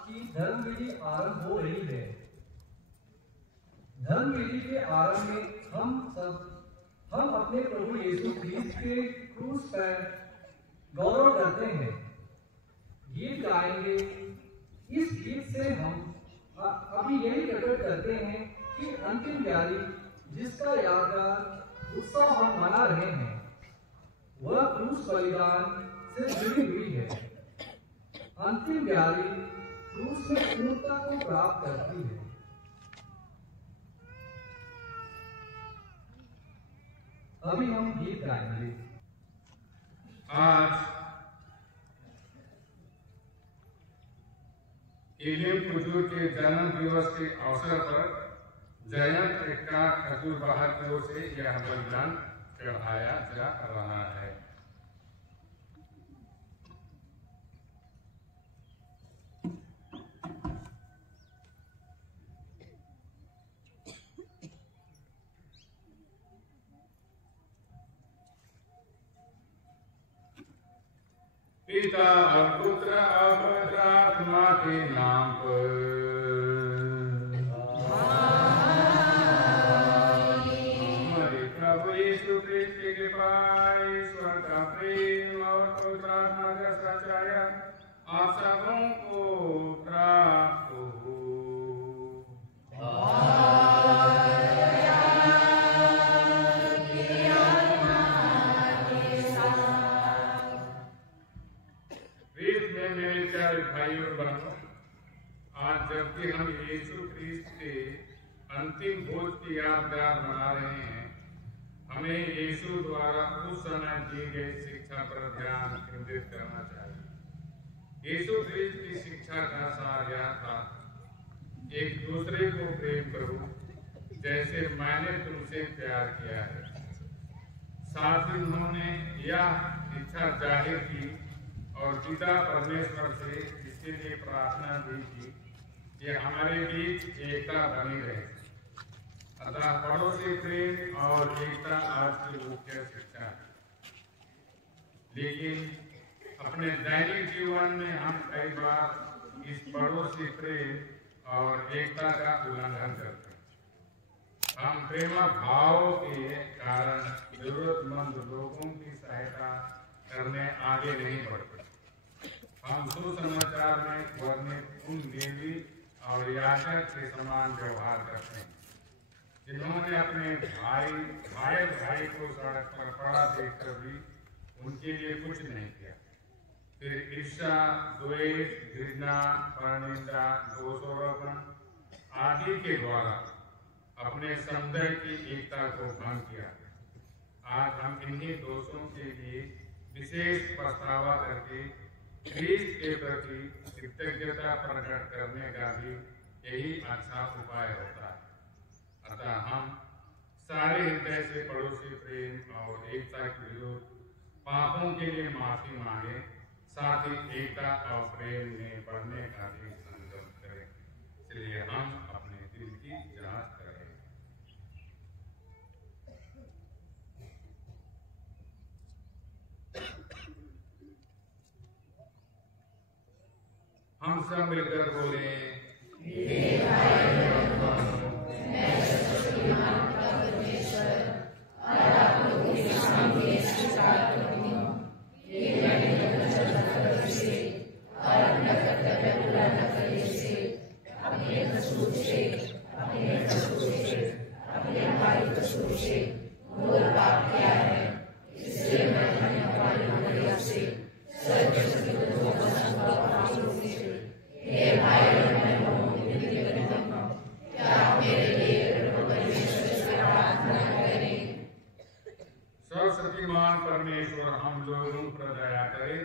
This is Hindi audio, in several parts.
की धर्मविधि आरंभ हो रही है। धर्मविधि के आरंभ में हम अपने प्रभु यीशु ख्रीस्त के क्रूस पर गौरव करते हैं। गीत गाएंगे। इस गीत से हम अभी यही प्रकट करते हैं कि अंतिम व्याधि जिसका यादगार उत्सव हम मना रहे हैं वह क्रूस बलिदान से जुड़ी हुई है। अंतिम व्याधि क्रूस में पूर्णता को प्राप्त करती है। अभी हम गीत गाएंगे। आज इलियम कुजूर के जन्म दिवस के अवसर पर जयंत का खजूर बाहर की ओर से यह बलिदान चढ़ाया जा रहा है। पिता और पुत्र और पवित्र आत्मा के नाम पर। हमारे प्रभु यीशु ख्रीस्त की कृपा, ईश्वर का प्रेम और पवित्र आत्मा का सच्चाया आप सबों को प्राप्त हो। भाई और बहनों, आज जबकि हम यीशु ख्रीस्त के अंतिम भोज की यादगार मना रहे हैं, हमें यीशु द्वारा उस समय दी गई शिक्षा पर ध्यान केंद्रित करना चाहिए। यीशु ख्रीस्त की शिक्षा का सार यह था, एक दूसरे को प्रेम करो जैसे मैंने तुमसे प्यार किया है। साथ ही उन्होंने यह इच्छा जाहिर की और पिता परमेश्वर से इसके लिए प्रार्थना भी की कि हमारे बीच एकता बनी रहे। अतः पड़ोसी प्रेम और एकता आज की मुख्य शिक्षा है। लेकिन अपने दैनिक जीवन में हम कई बार इस पड़ोसी प्रेम और एकता का उल्लंघन करते हैं। हम प्रेम भाव के कारण जरूरतमंद लोगों की सहायता करने आगे नहीं बढ़ते। हम सुसमाचार में वर्णित उन लेवी और याजक के समान व्यवहार करते हैं जिन्होंने अपने भाई को सड़क पर पड़ा देखकर भी उनके लिए कुछ नहीं किया। फिर ईर्ष्या, द्वेष, घृणा, परनिंदा, दोषारोपण आदि के द्वारा अपने समुदाय की एकता को भंग किया। आज हम इन्हीं दोषों के लिए विशेष पछतावा करके ख्रीस्त के प्रति कृतज्ञता प्रकट करने का भी यही अच्छा उपाय होता है। अतः हम सारे हृदय से पड़ोसी प्रेम और एकता के विरुद्ध पापों के लिए माफी मांगे, साथ ही एकता और प्रेम में बढ़ने का भी संकल्प करें। इसलिए हम अपने दिल की जांच करें। हम सब मिलकर बोले, सर्वशक्तिमान परमेश्वर हम लोगों पर दया करे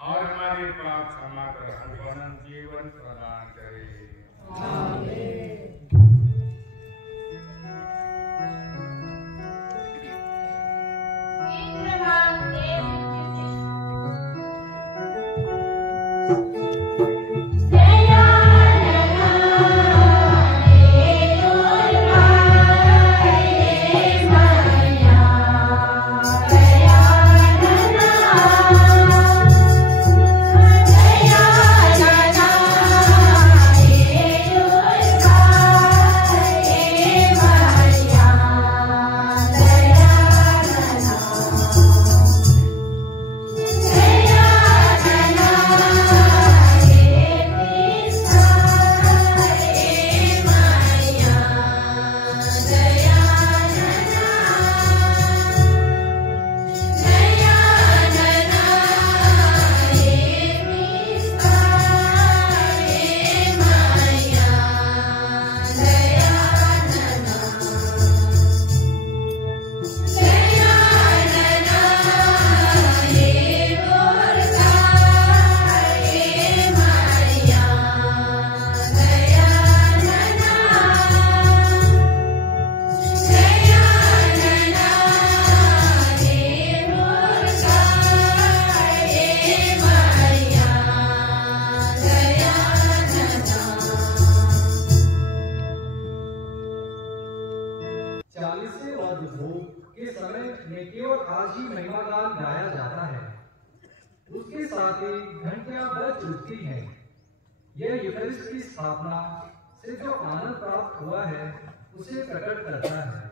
और हमारे पाप क्षमा कर हमको अनंत जीवन प्रदान करे। आमीन। Yeah. केवल आज ही महिमा गान गाया जाता है, उसके साथ ही घंटियां बज उठती हैं। यह यूकरिस्ट की स्थापना से जो आनंद प्राप्त हुआ है उसे प्रकट करता है।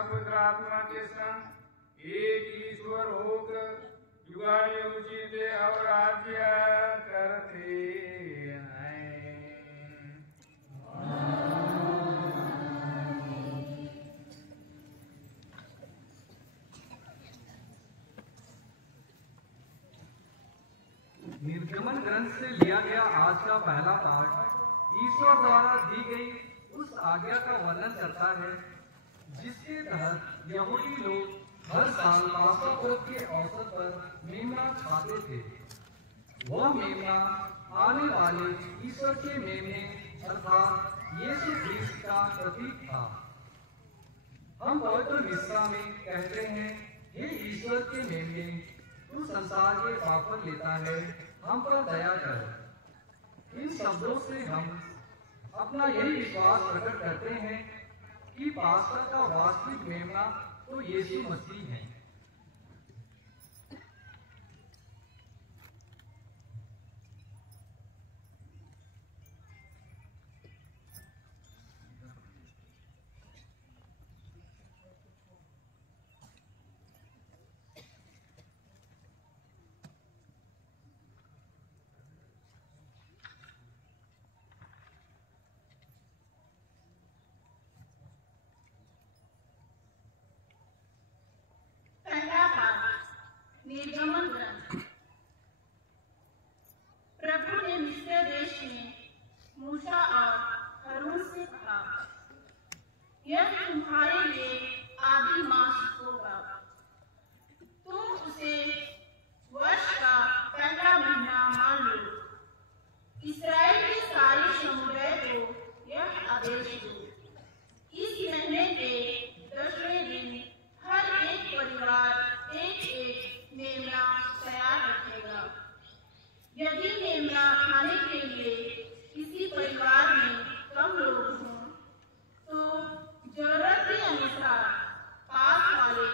पवित्र आत्मा के संग एक ईश्वर होकर युगायुग जीते और राज्य करते हैं। ग्रंथ से लिया गया आज का पहला पाठ ईश्वर द्वारा दी गई उस आज्ञा का वर्णन करता है जिसके तहत यहूदी लोग हर साल पासोवर के अवसर पर मेमना खाते थे। वह मेमना आने वाले ईश्वर के मेमने अर्थात यीशु ख्रीस्त का प्रतीक था। हम पवित्र मिस्सा में कहते हैं, हे ईश्वर के मेमने, तू संसार के पाप लेता है, हम पर दया कर। इन शब्दों से हम अपना यही विश्वास प्रकट करते हैं कि पास्का का वास्तविक मेमना तो यीशु मसीह है। निर्गमन ग्रंथ। प्रभु ने मिस्र देश में मूसा और हारून से कहा, यह तुम्हारे लिए आदि मास होगा। तुम उसे वर्ष का पहला महीना मान लो। इस्राएल के सारे समुदाय को यह आदेश दो, इस महीने के 10वें दिन हर एक परिवार एक मेमना तैयार रखेगा। यदि मेमना खाने के लिए किसी परिवार में कम लोग हों, तो जरूरत के अनुसार पास वाले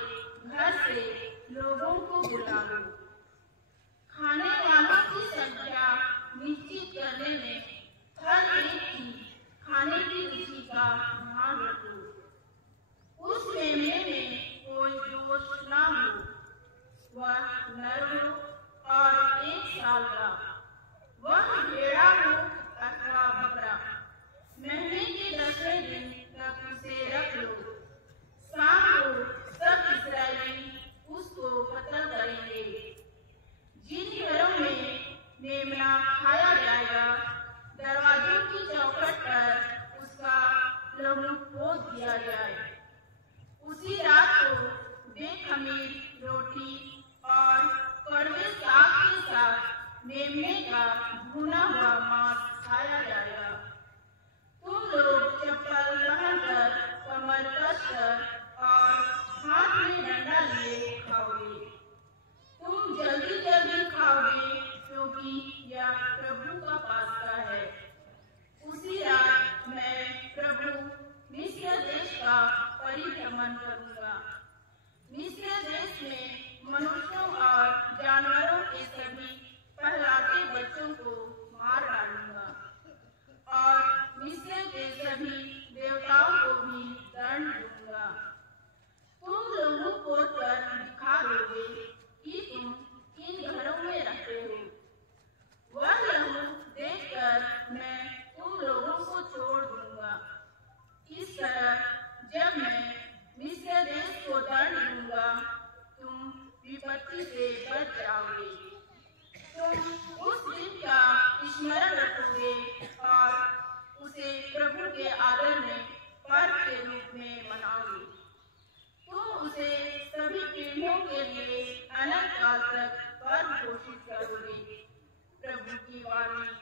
घर से लोगों को बुला लो। खाने वालों की संख्या निश्चित करने में हर एक की खाने की रुचि का ध्यान रखो। उस मेमने में कोई दोष न हो, वह नर हो और 1 साल का, वह भेड़ा हो अथवा बकरा। महीने के 10वें दिन तक उसे रख लो। शाम को सब इस्राएली उसको कत्ल करेंगे। जिन घरों में मेमना खाया जाएगा, दरवाजों की चौखट पर उसका लहू पोत दिया जाए। उसी रात को बेखमीर रोटी और कड़वे साग के साथ मेमने का भुना हुआ मांस खाया जाएगा। तुम लोग चप्पल पहनकर, कमर कसकर और हाथ में डंडा लिए खाओगे। तुम जल्दी जल्दी खाओगे, क्योंकि यह प्रभु का पास्का है। उसी रात मैं प्रभु मिस्र देश का परिभ्रमण करूंगा। मिस्र देश में मनुष्यों और जानवरों के सभी पहलाते बच्चों को मार डालूंगा और मिस्र के सभी देवताओं को भी दंड दूंगा। तुम लोगों को कर दिखा दोगे कि तुम इन घरों में रहते हो। वह लहू देखकर मैं तुम लोगों को छोड़ दूंगा। इस तरह जब मैं मिस्र देश को दंड दूंगा, तुम विपत्ति से बच जाओगे। तुम उस दिन का स्मरण रखोगे और उसे प्रभु के आदर में पर्व के रूप में मनाओगे। तुम उसे सभी पीढ़ियों के लिए अनंत काल तक पर्व घोषित करोगे। प्रभु की वाणी।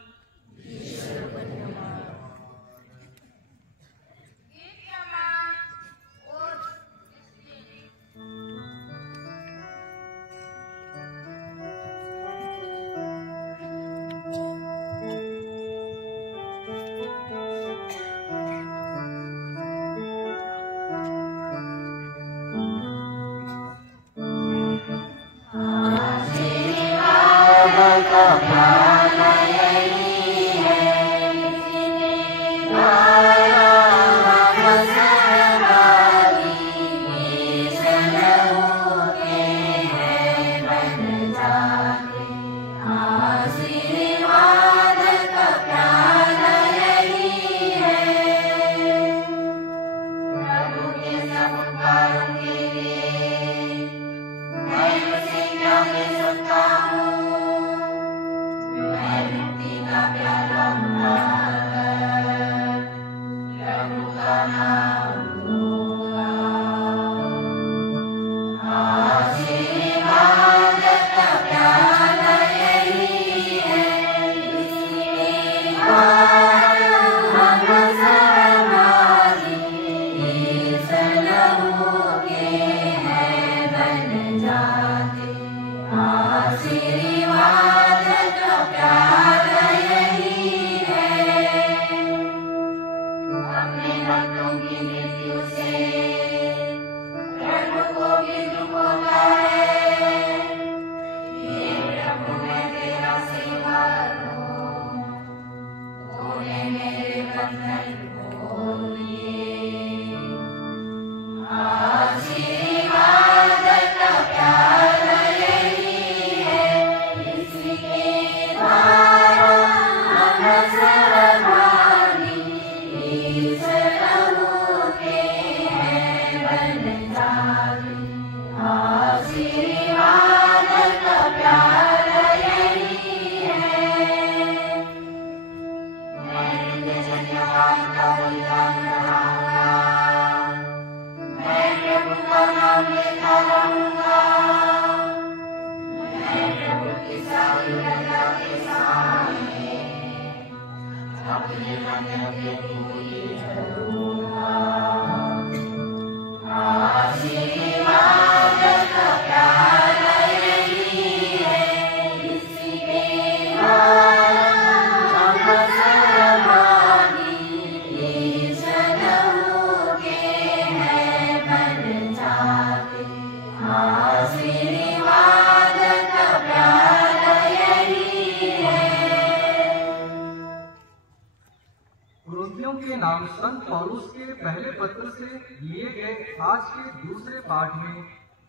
कुरिन्थियों के नाम संत पौलुस के पहले पत्र से लिए गए आज के दूसरे पाठ में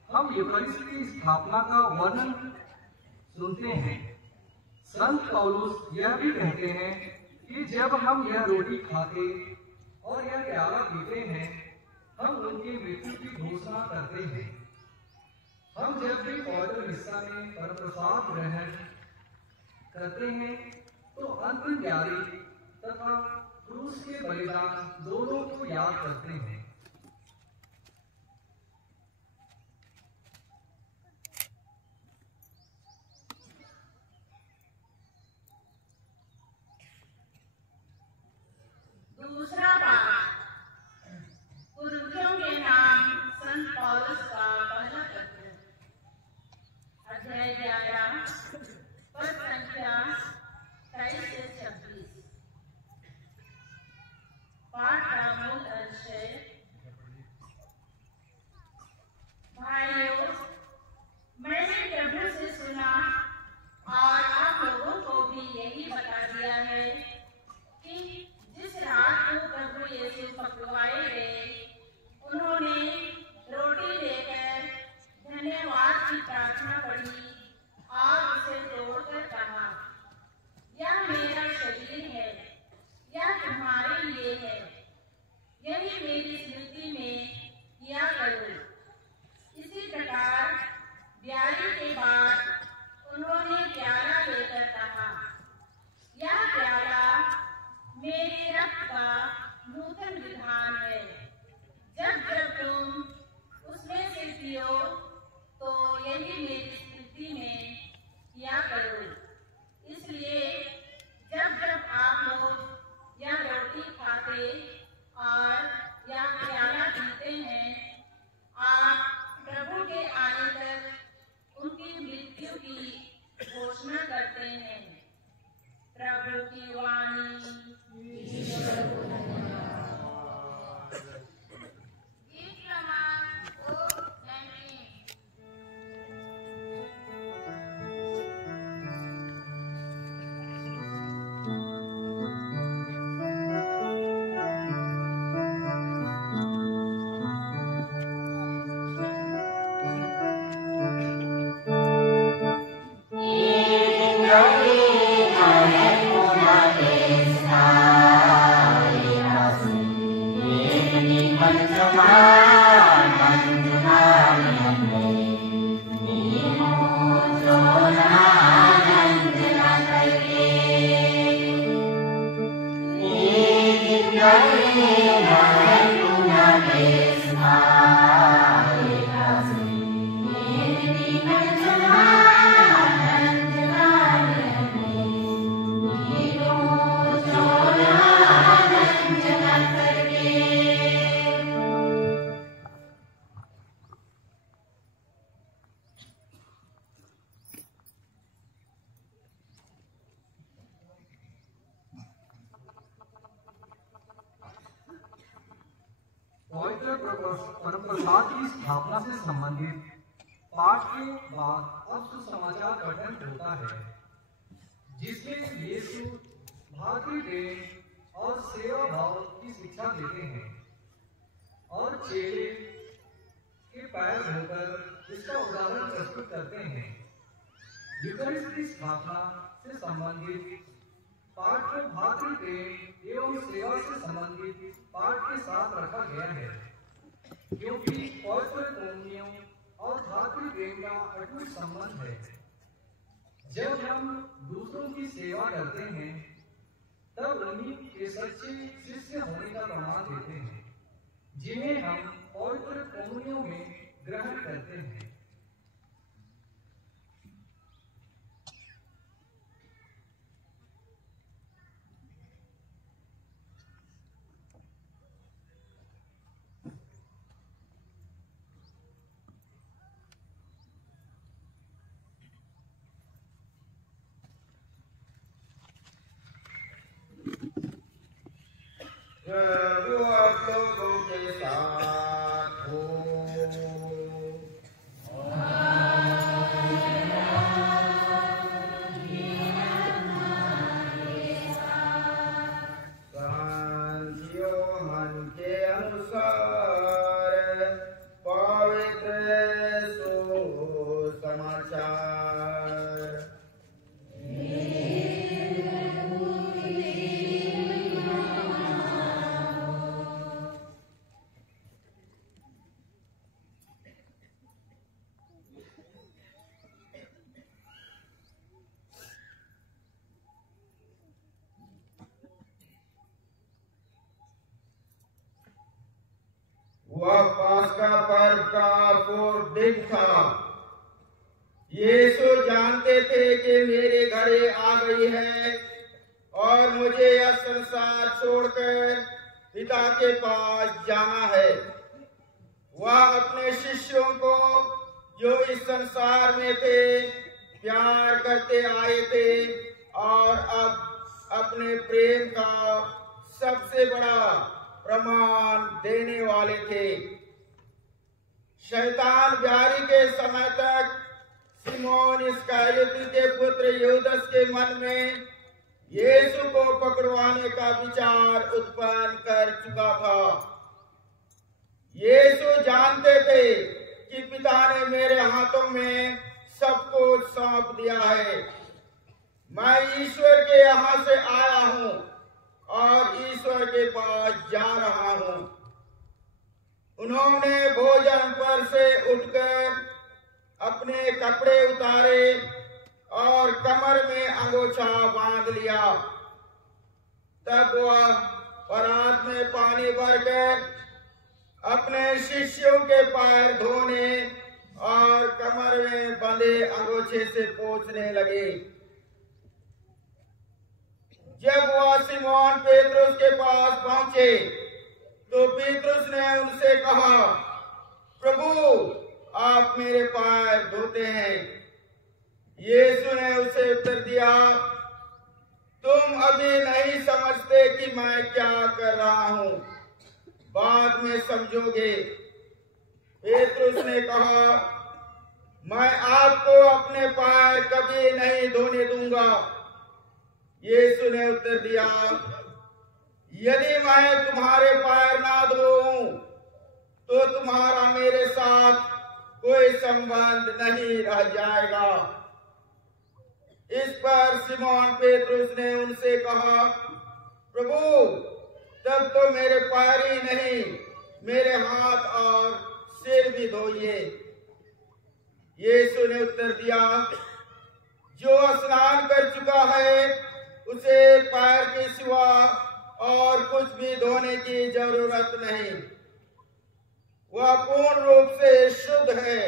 हम यूकरिस्ट की स्थापना का वर्णन सुनते हैं। संत पौलुस यह भी कहते हैं कि जब हम यह रोटी खाते और यह प्याला पीते हैं, हम उनकी मृत्यु की घोषणा करते हैं। हम जब भी पवित्र मिस्सा में परप्रसाद ग्रहण करते हैं तो अंतिम त्यागी तथा क्रूस के बलिदान दोनों को याद करते हैं। दूसरा पाठ कुरिन्थियों के नाम संत पौलुस का पहला पत्र, अध्याय 11 पद संख्या 23 से 26। पाठ का मूल अंश है, भाइयों, मैंने प्रभु से सुना और आप लोगों को भी यही बता दिया है कि जिस रात को प्रभु यीशु पकड़वाए गए, उन्होंने रोटी लेकर धन्यवाद की प्रार्थना पढ़ी और उसे तोड़कर कहा, यह मेरा शरीर है, यह तुम्हारे लिए है, यही मेरी स्मृति में किया करो। इसी प्रकार ब्याली के बाद उन्होंने प्याला लेकर कहा, यह प्याला मेरे रक्त का नूतन विधान है। जब जब तुम उसमें से पियो तो यही मेरी स्मृति में किया करो। इसलिए जब जब आप लोग यह रोटी खाते और यह प्याला पीते हैं, आप प्रभु के आने तक उनकी मृत्यु की घोषणा करते हैं। प्रभु की वाणी। गीत क्रमांक 19। Amen. पवित्र परमप्रसाद की स्थापना से संबंधित पाठ के बाद अब सुसमाचार पठन होता है, जिसमें यीशु भातृ प्रेम और सेवा भाव की शिक्षा देते हैं और चेले के पैर धोकर इसका उदाहरण प्रस्तुत करते हैं। यूकरिस्ट की स्थापना से संबंधित पाठ को भातृ प्रेम एवं सेवा से संबंधित पाठ के साथ रखा गया है, क्योंकि पवित्र कम्युनियों और भातृ प्रेम का अटूट संबंध है। जब हम दूसरों की सेवा करते हैं, तब उन्हीं के सच्चे शिष्य होने का प्रमाण देते हैं, जिन्हें हम पवित्र कम्युनियों में ग्रहण करते हैं। प्रभु आप लोगों के साथ हो। संत योहन के अनुसार पवित्र सुसमाचार। वह पास्का पर्व का पूर्व दिन था। यीशु जानते थे कि मेरे घरे आ गई है और मुझे यह संसार छोड़कर पिता के पास जाना है। वह अपने शिष्यों को जो इस संसार में थे प्यार करते आए थे और अब अपने प्रेम का सबसे बड़ा प्रमाण देने वाले थे। शैतान ब्यारी के समय तक सिमोन इस्करियोती के पुत्र यहूदस के मन में यीशु को पकड़वाने का विचार उत्पन्न कर चुका था। यीशु जानते थे कि पिता ने मेरे हाथों में सब कुछ सौंप दिया है। मैं ईश्वर के यहाँ से आया हूँ और ईश्वर के पास जा रहा हूँ। उन्होंने भोजन पर से उठकर अपने कपड़े उतारे और कमर में अंगोछा बांध लिया। तब वह परात में पानी भरकर अपने शिष्यों के पैर धोने और कमर में बंधे अंगोछे से पोंछने लगे। जब वह सिमोन पेतरुस के पास पहुंचे तो पेतरुस ने उनसे कहा, प्रभु आप मेरे पैर धोते हैं। यीशु ने उसे उत्तर दिया, तुम अभी नहीं समझते कि मैं क्या कर रहा हूँ, बाद में समझोगे। पेतरुस ने कहा, मैं आपको अपने पैर कभी नहीं धोने दूंगा। यीशु ने उत्तर दिया, यदि मैं तुम्हारे पैर ना धोऊं तो तुम्हारा मेरे साथ कोई संबंध नहीं रह जाएगा। इस पर सिमोन पेतरुस ने उनसे कहा, प्रभु तब तो मेरे पैर ही नहीं मेरे हाथ और सिर भी धोइए। यीशु ने उत्तर दिया, जो स्नान कर चुका है उसे पैर के सिवा और कुछ भी धोने की जरूरत नहीं, वह पूर्ण रूप से शुद्ध है।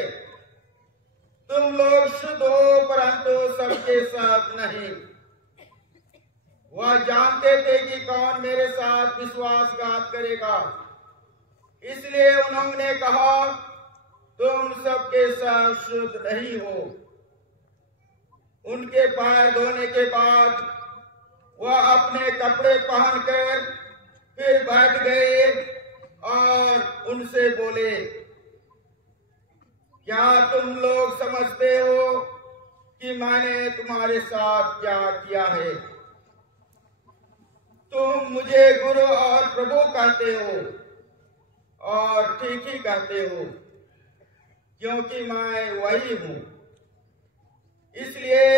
तुम लोग शुद्ध हो परंतु सबके सब नहीं। वह जानते थे कि कौन मेरे साथ विश्वासघात करेगा, इसलिए उन्होंने कहा, तुम सबके सब शुद्ध नहीं हो। उनके पैर धोने के बाद वह अपने कपड़े पहनकर फिर बैठ गए और उनसे बोले, क्या तुम लोग समझते हो कि मैंने तुम्हारे साथ क्या किया है? तुम मुझे गुरु और प्रभु कहते हो और ठीक ही कहते हो, क्योंकि मैं वही हूं। इसलिए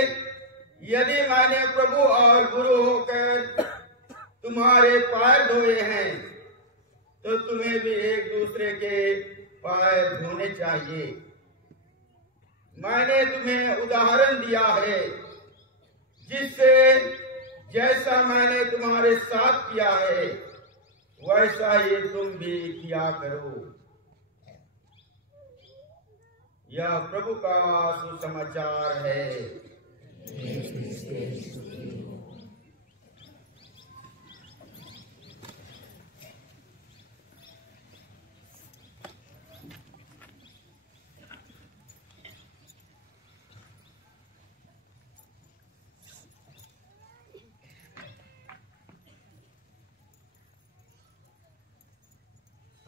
यदि मैंने प्रभु और गुरु होकर तुम्हारे पैर धोए हैं, तो तुम्हें भी एक दूसरे के पैर धोने चाहिए। मैंने तुम्हें उदाहरण दिया है, जिससे जैसा मैंने तुम्हारे साथ किया है, वैसा ही तुम भी किया करो। यह प्रभु का सुसमाचार है।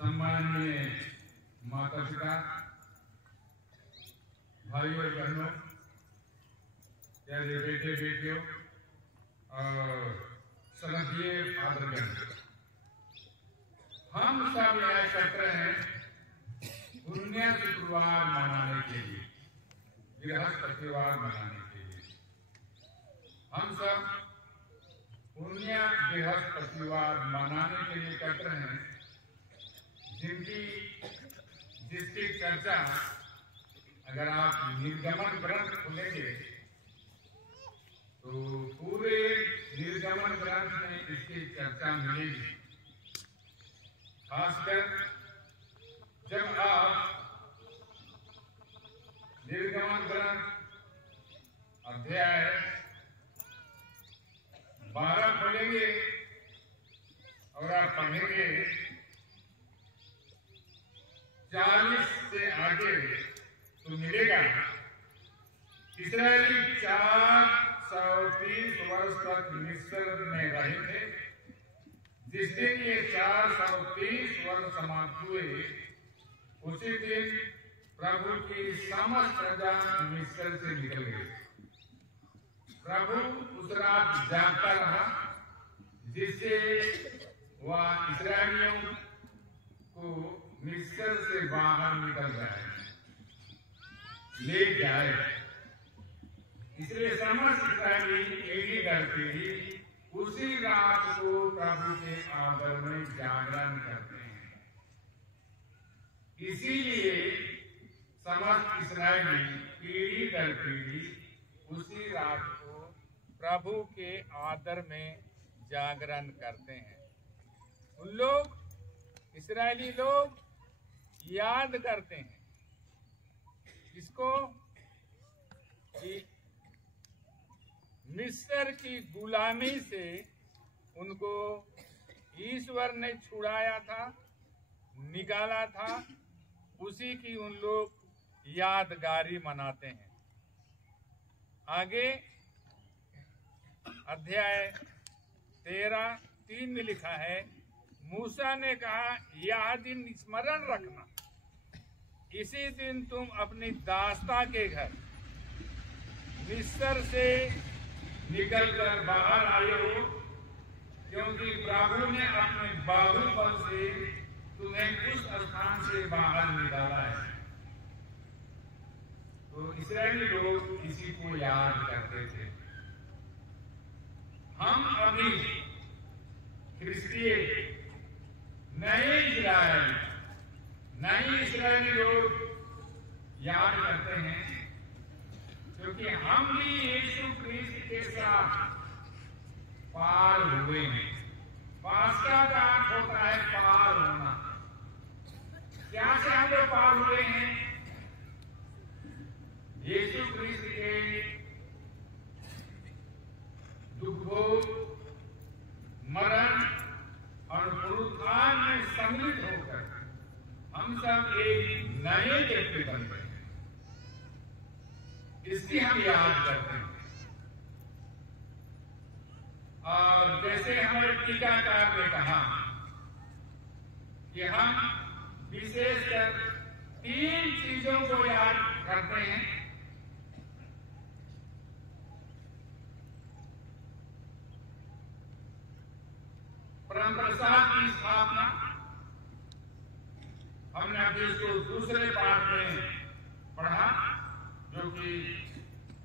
सम्माननीय माता पिता, भाई और बहनों, प्यारे बेटे बेटियों और सनदिए फादरगण, हम सब यह एकत्र हैं पुण्य शुक्रवार मनाने के लिए, बृहस्पतिवार मनाने के लिए। हम सब पुण्य बृहस्पतिवार मनाने के लिए एकत्र हैं, जिसकी चर्चा अगर आप निर्गमन ग्रंथ खोलेंगे तो पूरे निर्गमन ग्रंथ में इसकी चर्चा मिलेगी। खासकर जब आप निर्गमन ग्रंथ अध्याय 12 खोलेंगे और आप पढ़ेंगे 40 से आगे, तो मिलेगा इस्राएली 430 वर्ष तक मिस्र में रहे थे। जिस दिन ये 430 वर्ष समाप्त हुए, उसी दिन प्रभु की समस्त प्रजा मिस्र से निकल गई। प्रभु उस रात जागता रहा, जिससे वह इस्राएलियों को मिस्र से बाहर निकल जाए, ले जाए। इसलिए समस्त इस्राएली एक करके ही उसी रात को प्रभु के आदर में जागरण करते हैं। इसीलिए समस्त इस्राएली पीढ़ी दर पीढ़ी उसी रात को प्रभु के आदर में जागरण करते हैं। उन लोग, इस्राएली लोग याद करते हैं इसको कि मिस्र की गुलामी से उनको ईश्वर ने छुड़ाया था, निकाला था। उसी की उन लोग यादगारी मनाते हैं। आगे अध्याय 13:3 में लिखा है, मूसा ने कहा, यह दिन स्मरण रखना, इसी दिन तुम अपनी दास्ता के घर मिस्र से निकलकर बाहर आए हो, क्योंकि प्रभु ने अपने बाहुबल से तुम्हें उस स्थान से बाहर निकाला है। तो इस्राएली लोग इसी को याद करते थे। हम अभी ख्रिस्तीय नए इस्राएली लोग याद करते हैं, क्योंकि हम भी यीशु क्रिस्त के साथ पार हुए हैं। पास्का का अर्थ होता है पार होना। क्या से हम लोग पार हुए हैं? यीशु क्रिस्त के दुख भोग, मरण और पुनरुत्थान में सम्मिलित होकर हम सब एक नए व्यक्ति बन गए। इसकी हम याद करते हैं। और जैसे हमारे टीकाकार ने कहा कि हम विशेषकर 3 चीजों को याद करते हैं। परम प्रसाद की स्थापना, हमने अभी इसको दूसरे पाठ में पढ़ा, जो कि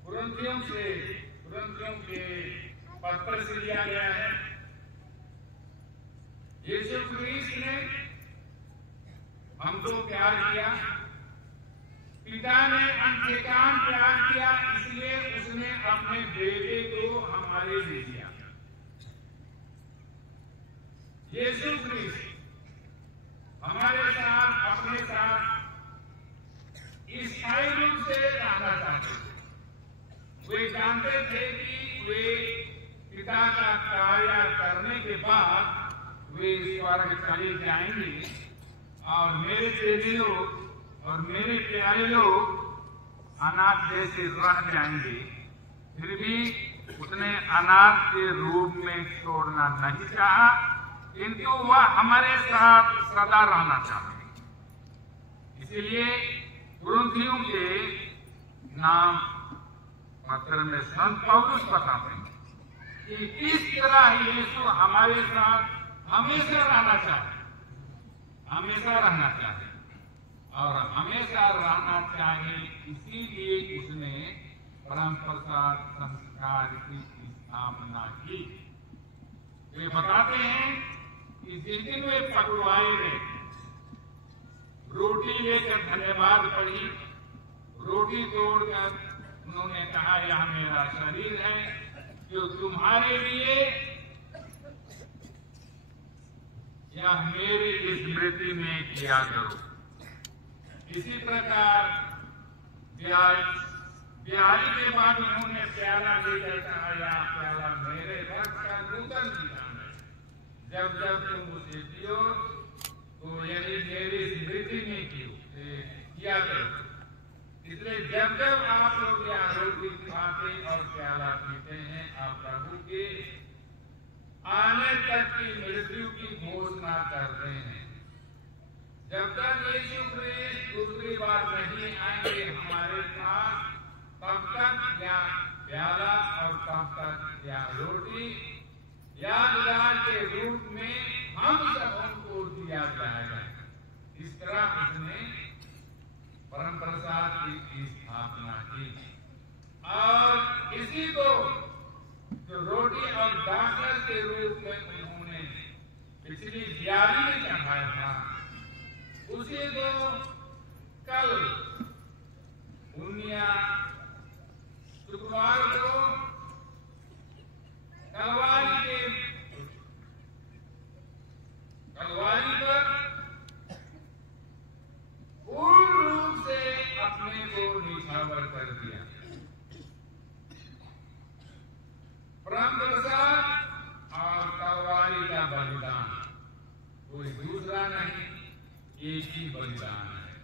कुरिन्थियों के पत्र से लिया गया है। यीशु क्रिस्त ने हमको प्यार किया, पिता ने अनठेकान प्यार किया, इसलिए उसने अपने बेटे को हमारे लिए दिया। यीशु क्रिस्त हमारे साथ, अपने साथ स्थायी रूप से रहना चाहते थे। वे जानते थे कि वे पिता का कार्य करने के बाद वे स्वर्ग चले जाएंगे और मेरे बेटे लोग और मेरे प्यारे लोग अनाथ जैसे रह जाएंगे। फिर भी उसने अनाथ के रूप में छोड़ना नहीं चाहा, किंतु वह हमारे साथ सदा रहना चाहते। इसलिए कुरिन्थियों के नाम पत्र में संत पौलुस बताते हैं कि किस तरह यीशु हमारे साथ हमेशा रहना चाहते, हमेशा रहना चाहते और हमेशा रहना चाहे। इसीलिए उसने परम प्रसाद संस्कार की स्थापना की। वे बताते हैं कि जिस दिन वे पकड़वाए गए, रोटी लेकर धन्यवाद पढ़ी, रोटी तोड़कर उन्होंने कहा, यह मेरा शरीर है जो तुम्हारे लिए, यह मेरी स्मृति में किया करो। इसी प्रकार बिहारी के बाद उन्होंने प्याला लेकर कहा, यह प्याला मेरे रक्त का नूतन विधान है, जब जब तुम उसे पियो तो यही मेरी स्मृति में किया करो। इसलिए जब जब आप लोग यह रोटी खाते और प्याला पीते हैं, आप प्रभु के आने तक की मृत्यु की घोषणा करते हैं। जब तक यीशु क्रिस्त दूसरी बार नहीं आएंगे हमारे पास, तब तक या प्याला और तब तक या रोटी यादगार के रूप में हम सब उनको दिया जाएगा। इस तरह उसने परम प्रसाद की स्थापना की और इसी को जो रोटी और दाखरस के रूप में उन्होंने पिछली दिवाली में चढ़ाया था, उसी को कल उन्निया शुक्रवार को कलवारी पर पूर्ण रूप से अपने को निछावर कर दिया। परम प्रसाद और कलवारी का बलिदान कोई दूसरा नहीं, एक ही बलिदान है।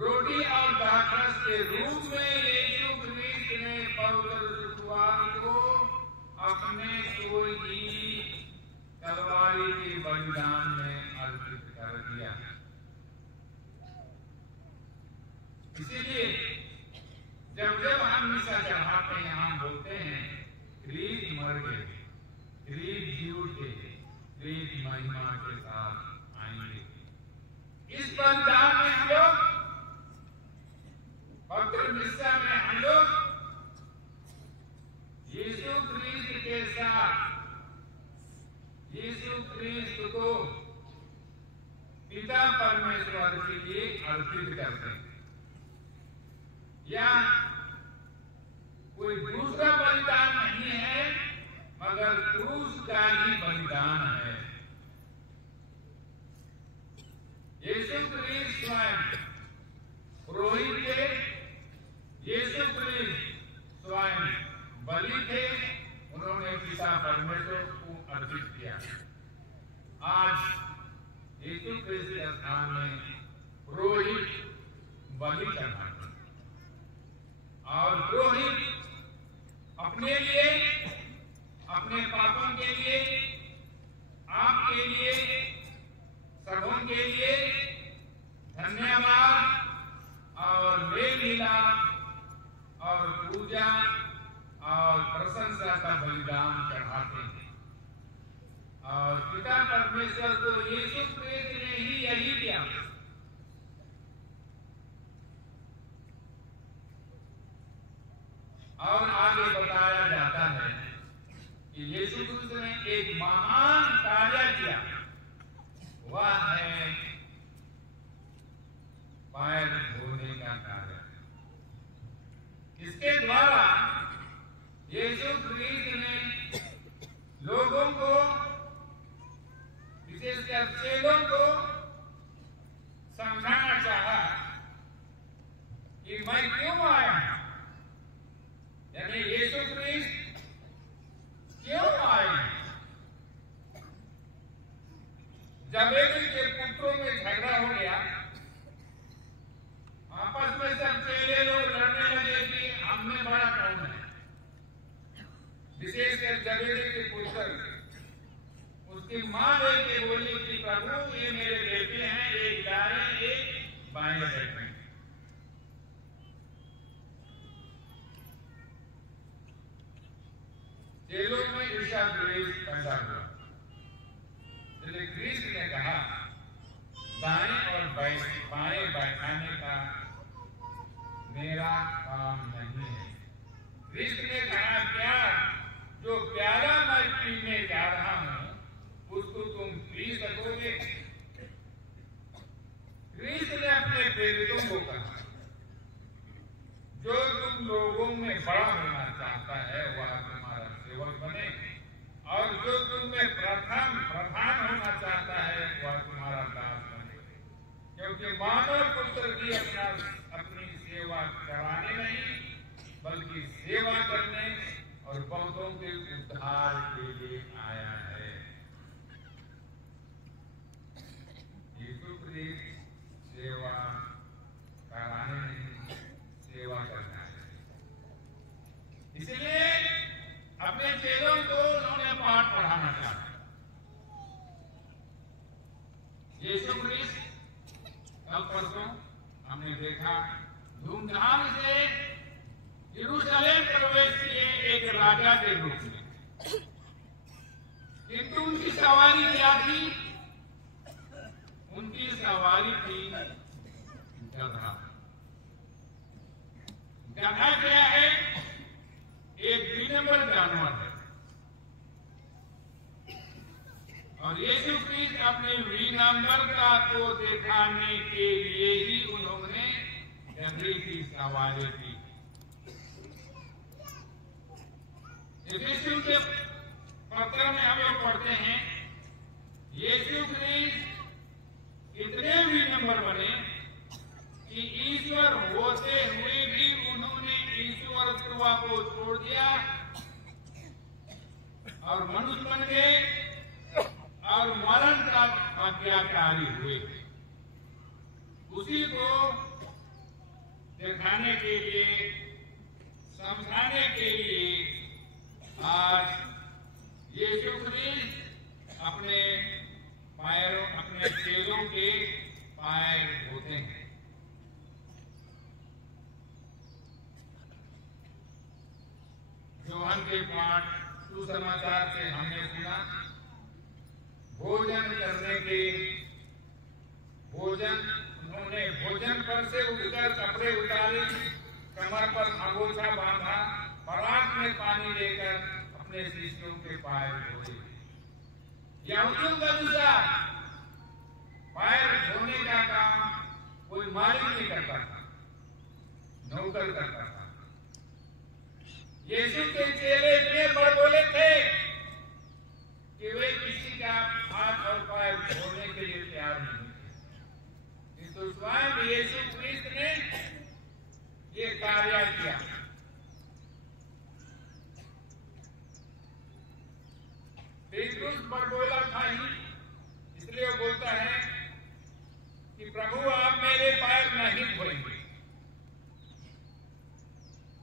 रोटी और दाखरस के रूप में यीशु क्रिस्त ने पवित्र शुक्रवार को अपने को ही कलवारी के बलिदान में अर्पित कर दिया। इसीलिए जब जब हम मिसा चढ़ाते हैं, हम बोलते हैं क्रिस्त मर गए, क्रिस्त जी उठे, क्रिस्त महिमा के साथ आएंगे। इस बलिदान में हम लोग पवित्र मिसा में हम लोग यीशु क्रिस्त के साथ यीशु क्रिस्त को पिता परमेश्वर के लिए अर्पित करते हैं। या कोई दूसरा बलिदान नहीं है, मगर क्रूस का ही बलिदान है। यीशु क्रिस्त स्वयं पुरोहित थे, यीशु क्रिस्त स्वयं बलि थे, उन्होंने पिता परमेश्वर को अर्पित किया। आज यीशु क्रिस्त के स्थान में पुरोहित बलि चढ़ाते और पुरोहित अपने लिए, अपने पापों के लिए, आपके लिए उनके लिए धन्यवाद और मेल मिलाप और पूजा और प्रशंसा का बलिदान चढ़ाते हैं। और पिता परमेश्वर को यीशु क्रिस्त ने ही यही दिया। और आगे बताया जाता है कि यीशु क्रिस्त ने एक महान कार्य किया, वह है पैर धोने का कार्य। इसके द्वारा यीशु क्रिस्त ने लोगों को, विशेषकर चेलों को समझाना चाहा कि मैं क्यों आया, यानी यीशु क्रिस्त क्यों आए। जबेदी के पुत्रों में झगड़ा हो गया, आपस में सब चेले लोग लड़ने लगे कि हमने बड़ा कौन है। विशेषकर जबेदी के पुत्र, उसकी मां लेके बोली कि प्रभु ये मेरे बेटे हैं, एक दाएं एक बाएं बैठे। चेलों में ईर्ष्या द्वेष पैदा हुआ, इसलिए क्रिस्त ने कहा दाएं और बाएं बैठाने का मेरा काम नहीं है। क्रिस्त ने कहा क्या जो प्याला मैं पीने जा रहा हूं उसको तुम पी सकोगे। क्रिस्त ने अपने प्रेरितों को कहा जो तुम लोगों में बड़ा होना चाहता है वह तुम्हारा सेवक बने, और जो तुम में प्रधान होना चाहता है वह तुम्हारा दास बने। क्योंकि मानव पुत्र भी अपनी सेवा कराने नहीं बल्कि सेवा करने और बहुतों के उद्धार के लिए आया है। यीशु क्रिस्त सेवा कराने नहीं, सेवा करना है। इसलिए अपने चेलों को उन्होंने पाठ पढ़ाना चाहा। यीशु क्रिस्त कल परसों हमने देखा धूमधाम से यरूशलेम प्रवेश किए एक राजा के रूप में, किंतु उनकी सवारी क्या थी? उनकी सवारी थी गधा। गधा क्या है? एक विनम्र जानवर है। और यीशु क्रिस्त अपने विनम्रता को दिखाने के लिए ही उन्होंने गधे की सवारी की। यीशु के पत्र में हम लोग पढ़ते हैं यीशु क्रिस्त इतने विनम्र बने कि ईश्वर होते हुए भी उन्होंने ईश्वरत्व को छोड़ दिया और मनुष्य बन गए और मरण तक आज्ञाकारी हुए। उसी को दिखाने के लिए, समझाने के लिए आज यीशु क्रिस्त अपने चेलों के पैर धोते हैं। यूहन्ना के पाठ सुसमाचार से हमने सुना उन्होंने भोजन पर से उठकर कपड़े उतारे, कमर पर अंगोछा बांधा, परात में पानी लेकर अपने शिष्यों के पैर धोए। यहूदियों का अनुसार पैर धोने का काम कोई मालिक नहीं करता था, नौकर करता था। यीशु के चेले इतने बड़बोले थे कि वे किसी का हाथ और पैर धोने के लिए तैयार नहीं थे, किंतु स्वयं यीशु क्रिस्त ने ये कार्य किया। पेट्रुस बड़बोला था ही, इसलिए वो बोलता है कि प्रभु आप मेरे पैर नहीं धोएंगे,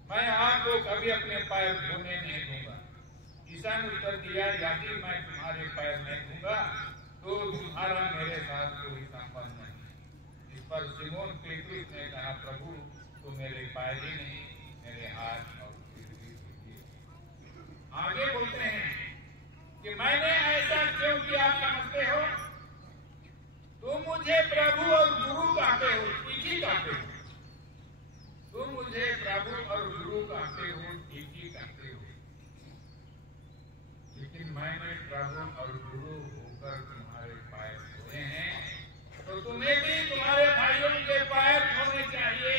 मैं आपको कभी अपने पैर धोने नहीं दूंगा। ईसा ने उत्तर दिया यदि मैं तुम्हारे पैर नहीं धूंगा तो तुम्हारा मेरे साथ कोई सिमोन पीतरुस ने कहा, प्रभु तो मेरे पैर ही नहीं, मेरे हाथ और सिर भी कीजिए। आगे बोलते हैं कि मैंने ऐसा क्यों किया समझते हो? तुम मुझे प्रभु और गुरु कहते हो, ठीक ही कहते हो। तुम मुझे प्रभु और गुरु कहते हो, ठीक ही कहते हो। लेकिन मैंने प्रभु और गुरु होकर तुम्हारे पैर धोए हैं, तो तुम्हें भी तुम्हारे भाइयों के पैर धोने चाहिए।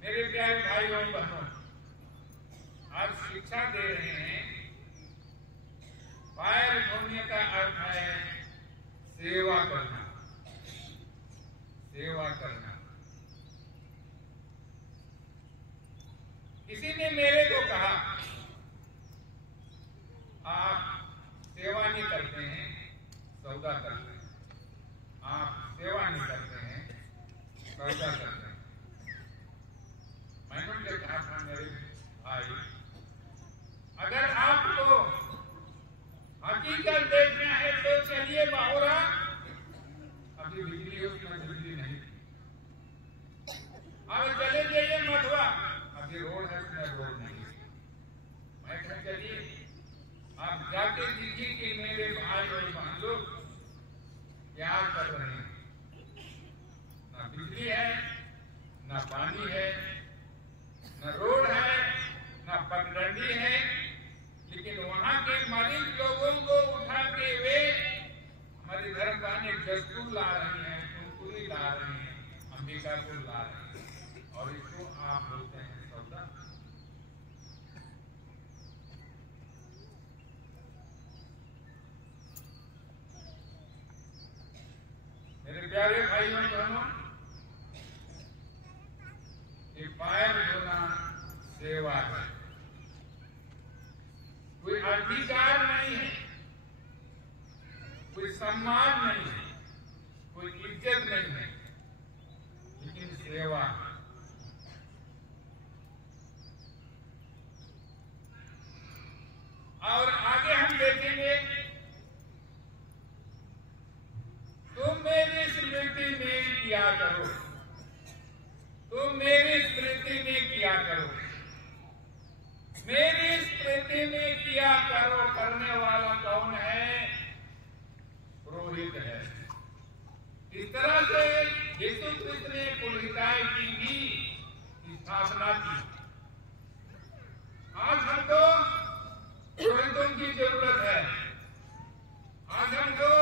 मेरे प्यारे भाइयों बहनों, आज शिक्षा दे रहे हैं, पैर धोने का अर्थ है सेवा करना, सेवा करना। किसी ने मेरे को कहा, आप सेवा नहीं करते हैं, सौदा करते हैं। आप सेवा नहीं करते हैं, सौदा करते हैं। मैंने उनसे कहा था, मेरे भाई, अगर आपको हकीकत देखना है तो चलिए बाहुरा। अभी बिजली है, उसमें बिजली नहीं। अब चले जाइए मधुआ, अभी रोड है, उसमें रोड नहीं। मैं कहा चलिए, आप जाके देखिए कि मेरे भाई और बहन लोग क्या कर रहे हैं। न बिजली है, न पानी है, न रोड है, न पगडंडी है, लेकिन वहां के मरीज लोगों को उठा के वे हमारी धर्म बहनें जसपुर ला रही हैं, कुनकुरी ला रही हैं, अंबिकापुर ला रही हैं, और इसको आप बोलते हैं सौदा। मेरे प्यारे भाइयों बहनों, ये पैर धोना सेवा है, कोई अधिकार नहीं है, कोई सम्मान नहीं है, कोई इज्जत नहीं है, लेकिन सेवा है। और आगे हम देखेंगे, तुम मेरी स्मृति में किया करो, तुम मेरी स्मृति में किया करो, मेरी स्मृति में किया करो। करने वाला कौन है? पुरोहित है। इस तरह से यीशु क्रिस्त ने पुरोहिताई की स्थापना की। आज हमको पुरोहितों की जरूरत है, आज हमको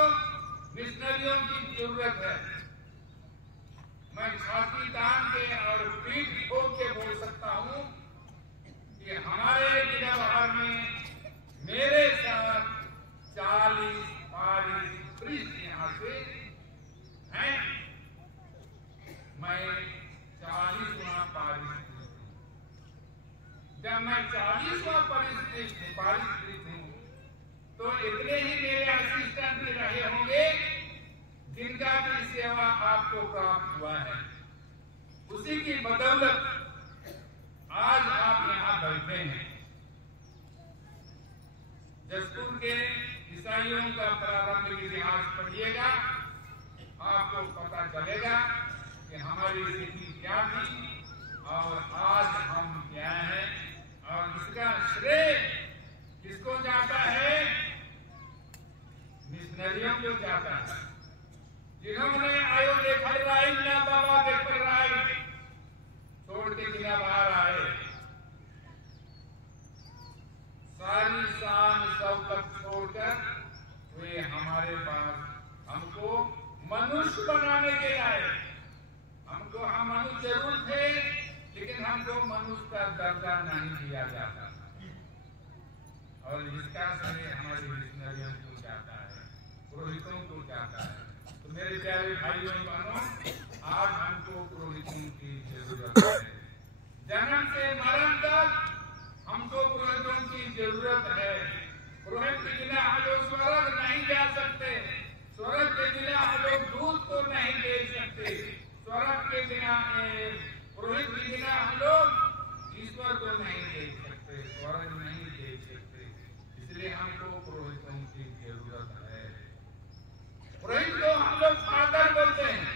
मिशनरियों की जरूरत है। मैं छाती तान के और पीठ ठोक के बोल सकता हूं कि हमारे जिला में मेरे साथ 40 प्रीस्ट यहाँ से हैं। मैं 40वां पारिश हूँ। जब मैं 40वां पारिश हूँ तो इतने ही मेरे असिस्टेंट भी रहे होंगे जिनका की सेवा आपको प्राप्त हुआ है। उसी की बदौलत आज आप यहाँ बैठे हैं। जसपुर के ईसाइयों का प्रारंभिक इतिहास पढ़िएगा, आपको पता चलेगा कि हमारी स्थिति क्या थी और आज हम क्या हैं। और इसका श्रेय किसको जाता है? मिशनरियों को जाता है, जिन्होंने आयो देखल राय ना बाबा देखल राय छोड़ के बिना बाहर आए, सारी शान शौकत छोड़कर वे हमारे पास हमको मनुष्य बनाने के आए। हमको हम मनुष्य जरूर थे, लेकिन हमको मनुष्य का दर्जा नहीं दिया जाता। और इसका श्रेय हमारे मिशनरियों को जाता है, पुरोहितों को जाता है। तो मेरे प्यारे भाइयों बहनों, आज हमको पुरोहितों की जरूरत है। जन्म से मरण तक हमको पुरोहितों की जरूरत है। पुरोहित के बिना हम लोग स्वर्ग नहीं जा सकते, स्वर्ग के बिना हम लोग दूध को नहीं दे सकते, स्वर्ग के बिना पुरोहित के बिना हम लोग ईश्वर को नहीं देख सकते, स्वर्ग नहीं देख सकते। इसलिए हमको पुरोहितों की जरूरत है। पुरोहित को हम लोग फादर बोलते हैं,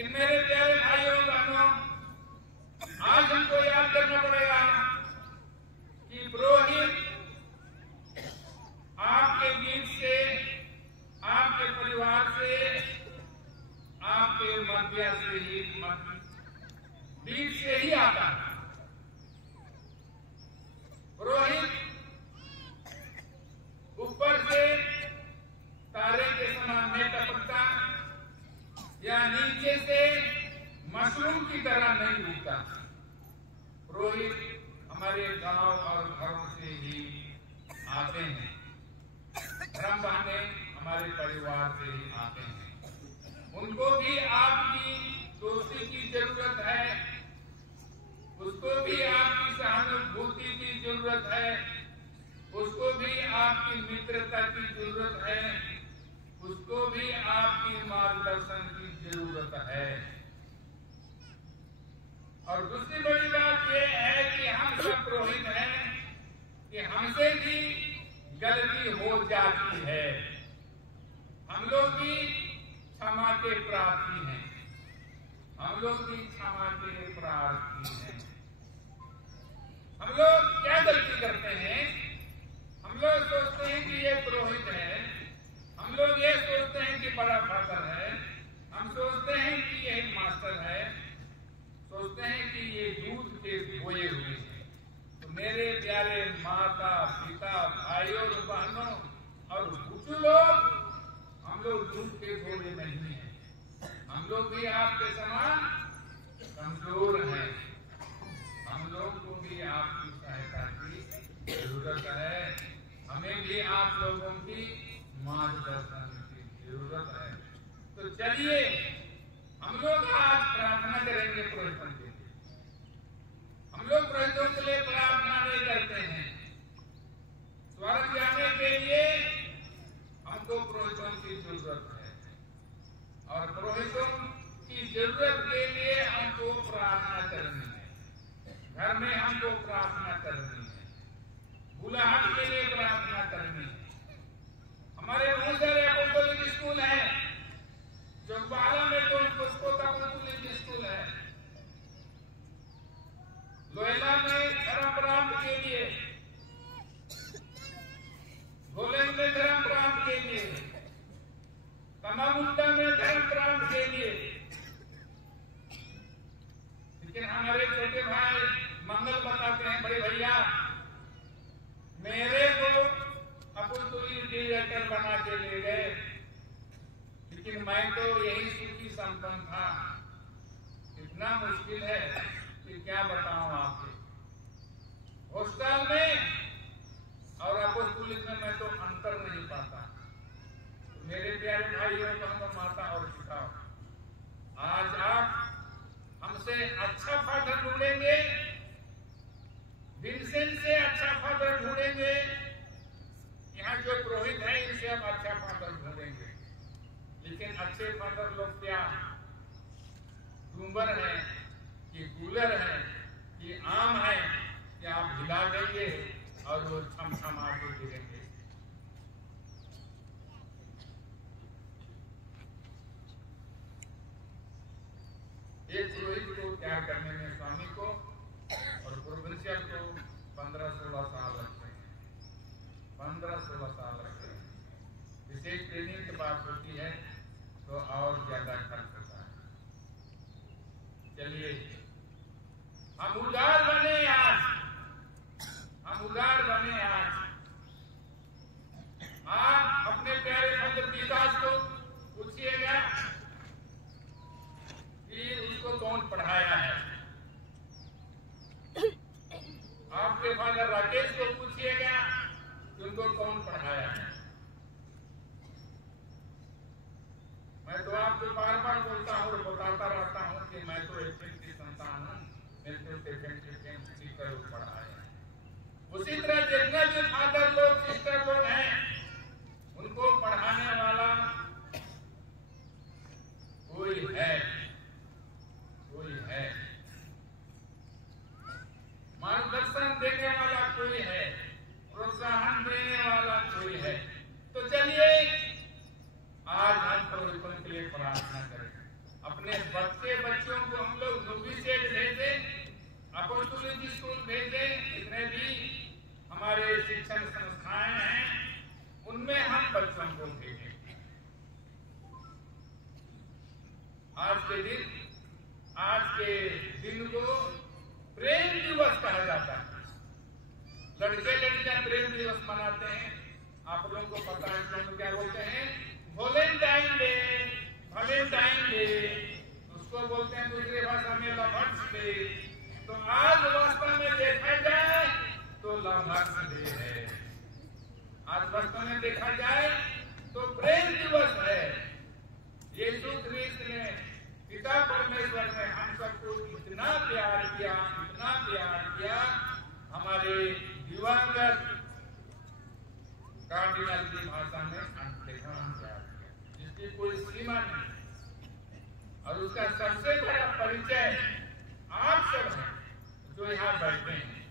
लेकिन मेरे प्यारे भाइयों बहनों, आज हमको याद करना पड़ेगा कि पुरोहित आपके बीच से, आपके परिवार से, आपके मध्य से ही, बीच से ही आता है। पुरोहित ऊपर से तारे के समान नहीं टपकता या नीचे से मशरूम की तरह नहीं उगता। पुरोहित हमारे गांव और घरों से ही आते हैं। धर्म बहाने हमारे परिवार से ही आते हैं। उनको भी आपकी दोस्ती की जरूरत है, उसको भी आपकी सहानुभूति की जरूरत है, उसको भी आपकी मित्रता की जरूरत है, उसको भी आपकी मार्गदर्शन की जरूरत है। और दूसरी बड़ी बात यह है कि हम सब पुरोहित हैं कि हमसे भी गलती हो जाती है। हम लोग भी क्षमा के प्रार्थी हैं। हम लोग भी क्षमा के प्रार्थी हैं। हम लोग क्या गलती करते हैं? हम लोग सोचते हैं कि ये पुरोहित है, हम लोग ये सोचते हैं कि बड़ा फादर है, हम सोचते हैं कि ये मास्टर है, सोचते हैं कि ये दूध के धोए हुए हैं। तो मेरे प्यारे माता पिता भाइयों और बहनों और बुजुर्ग लोग, हम लोग दूध के धोए नहीं हैं। हम लोग भी आपके समान कमजोर हैं। हम लोग को भी आपकी सहायता की जरूरत है। हमें भी आप लोगों की मार्गदर्शन की जरूरत है। तो चलिए हम लोग आज प्रार्थना करेंगे पुरोहितों के लिए। हम लोग पुरोहितों के लिए प्रार्थना नहीं करते हैं। स्वर्ग जाने के लिए हमको पुरोहितों की जरूरत है और पुरोहितों की जरूरत के लिए हमको प्रार्थना करनी है। घर में हमको प्रार्थना करनी है, बुलाहट के लिए प्रार्थना करनी है। हमारे बहुत सारे अपॉस्टोलिक स्कूल है, चौबारा में तो पुष्पों का अपॉस्टोलिक स्कूल है, लोहेला में धर्म प्रांत के लिए, गोलेन में धर्म प्रांत के लिए, कमामुंडा में धर्म प्रांत के लिए। लेकिन हमारे छोटे भाई मंगल बताते हैं, बड़े भैया मेरे को अपॉस्टोलिक डायरेक्टर बना के ले गए, लेकिन मैं तो यही सुखी संपन्न था। इतना मुश्किल है कि क्या बताऊं आपको। हॉस्टल में और अपॉस्टोलिक में मैं तो अंतर नहीं पाता। तो मेरे प्यारे भाइयों बहनों, माता और पिता, आज आप हमसे अच्छा फादर ढूंढेंगे, विंसेंट से अच्छा फादर ढूंढेंगे, यहाँ जो पुरोहित है इनसे हम अच्छा फादर ढूंढेंगे। लेकिन अच्छे फादर लोग क्या डूंगर है कि कूलर है कि आम है कि आप हिला देंगे और वो छमछमा के गिरेंगे। एक पुरोहित को त्याग करने में स्वामी को और प्रोविंशियल को 15-16 साल लगते हैं। 15-16 साल लगते हैं। विशेष ट्रेनिंग के बाद होती है तो और ज्यादा खर्च होता है। चलिए हम उदार बने आज, हम उदार बने आज। आप अपने प्यारे फादर विकास को पूछिएगा कि उसको कौन पढ़ाया है। आपके फादर राकेश को पूछिएगा कि उनको कौन पढ़ाया है। मैं तो आपको बार बार बोलता हूँ और बताता रहता हूँ कि मैं तो एक की संतान हूँ, मेरे को टीचर पढ़ाया है। उसी तरह जितने भी फादर लोग सिस्टर लोग हैं उनको पढ़ाने वाला कोई है, कोई है, मार्गदर्शन देने वाला कोई है, प्रोत्साहन देने वाला कोई है। तो चलिए आज हम पुरोहितों के लिए प्रार्थना करें। अपने बच्चों को हम लोग नोविसेट भेजे, अपोस्टोलिक स्कूल भेजे, जितने भी हमारे शिक्षण संस्थाएं हैं उनमें हम बच्चों को भेजें। आज के दिन को प्रेम दिवस कहा जाता है। लड़के लड़कियां प्रेम दिवस मनाते हैं। आप लोगों को पता है इसको क्या बोलते हैं? Valentine day, Valentine day. उसको बोलते हैं दूसरी भाषा में लवर्स डे। तो आज वास्तव में देखा जाए तो लवर्स डे है। आज वास्तव में देखा जाए तो प्रेम दिवस है। यीशु ख्रीस्त ने, पिता परमेश्वर ने हम सबको इतना प्यार किया, इतना प्यार किया। हमारे दिवंगत कार्डिनल की भाषा में अनदेखा प्यार किया, जिसकी कोई सीमा नहीं। और उसका सबसे बड़ा परिचय आप सब हैं जो यहाँ बैठे हैं।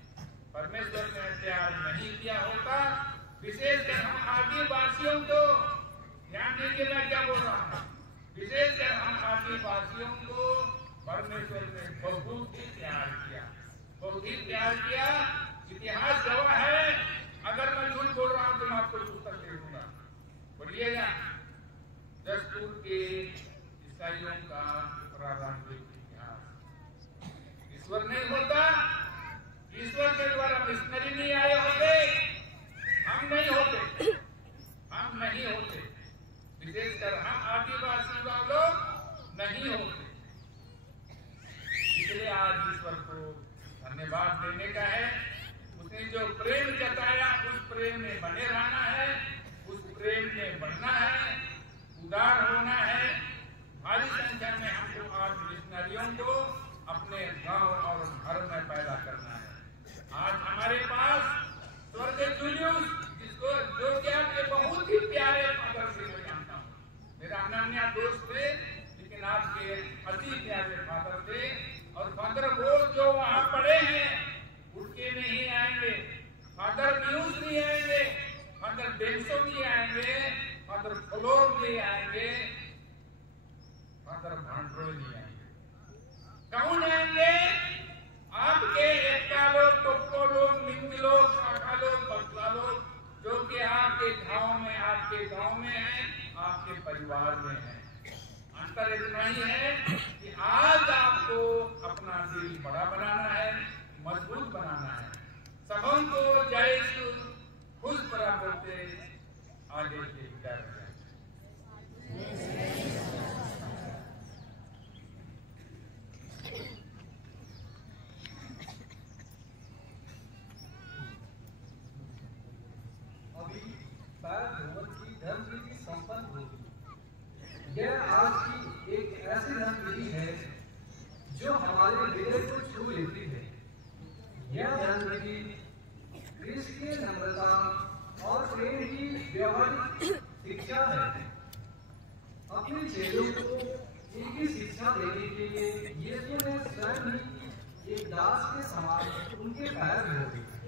परमेश्वर ने प्यार नहीं किया होता, विशेषकर हम आदिवासियों को, ध्यान दीजिए मैं क्या बोल रहा हूँ, विशेषकर हम आदिवासियों को परमेश्वर ने बहुत ही प्यार किया, बहुत ही प्यार किया। इतिहास गवाह है। अगर मैं झूठ बोल रहा हूँ तो मैं आपको पुस्तक दे दूंगा, पढ़िएगा। दस्तूर के ईसाइयों का प्रारंभिक इतिहास। ईश्वर नहीं होता, ईश्वर के द्वारा मिशनरी नहीं आए होते, हम नहीं होते, हम नहीं होते। विशेषकर हम आदिवासी लोग नहीं होते। इसलिए आज ईश्वर को धन्यवाद देने का है। उसने जो प्रेम जताया उस प्रेम में बने रहना है, उस प्रेम में बढ़ना है, उदार होना है। भारी संख्या में हमको आज मिशनरियों को अपने गांव और घर में पैदा करना है। आज हमारे पास स्वर्गीय जूलियस, जिसको जो कि आपके बहुत ही प्यारे फादर से मैं जानता हूँ, मेरा अनन्या दोस्त थे, लेकिन आपके अति प्यारे फादर थे। और फादर वो जो वहाँ पड़े हैं उनके नहीं आएंगे, फादर न्यूज नहीं आएंगे, फादर डेंसो नहीं आएंगे, फादर फ्लोर नहीं आएंगे, फादर भांड्रो नहीं आएंगे। कौन आएंगे? आपके एकता लोग, टोपको लोग, मिंग लोग, शाखा लोग, बसला लोग, जो कि आपके गांव में हैं, आपके परिवार में हैं। अंतर इतना ही है कि आज आपको अपना दिल बड़ा बनाना है, मजबूत बनाना है। सबों को जय यीशु खुश बड़ा बोलते आगे के विचार करें। अभी पैर धोवन की धर्म विधि संपन्न होगी। यह आज की एक ऐसी धर्म विधि है जो हमारे हृदय को छू लेती है। यह धर्म विधि क्रिस्तीय नम्रता और प्रेम की व्यवहारिक शिक्षा है। अपने चेलों को इनकी शिक्षा देने के लिए यीशु ने स्वयं ही एक दास के समान उनके पैर धोए।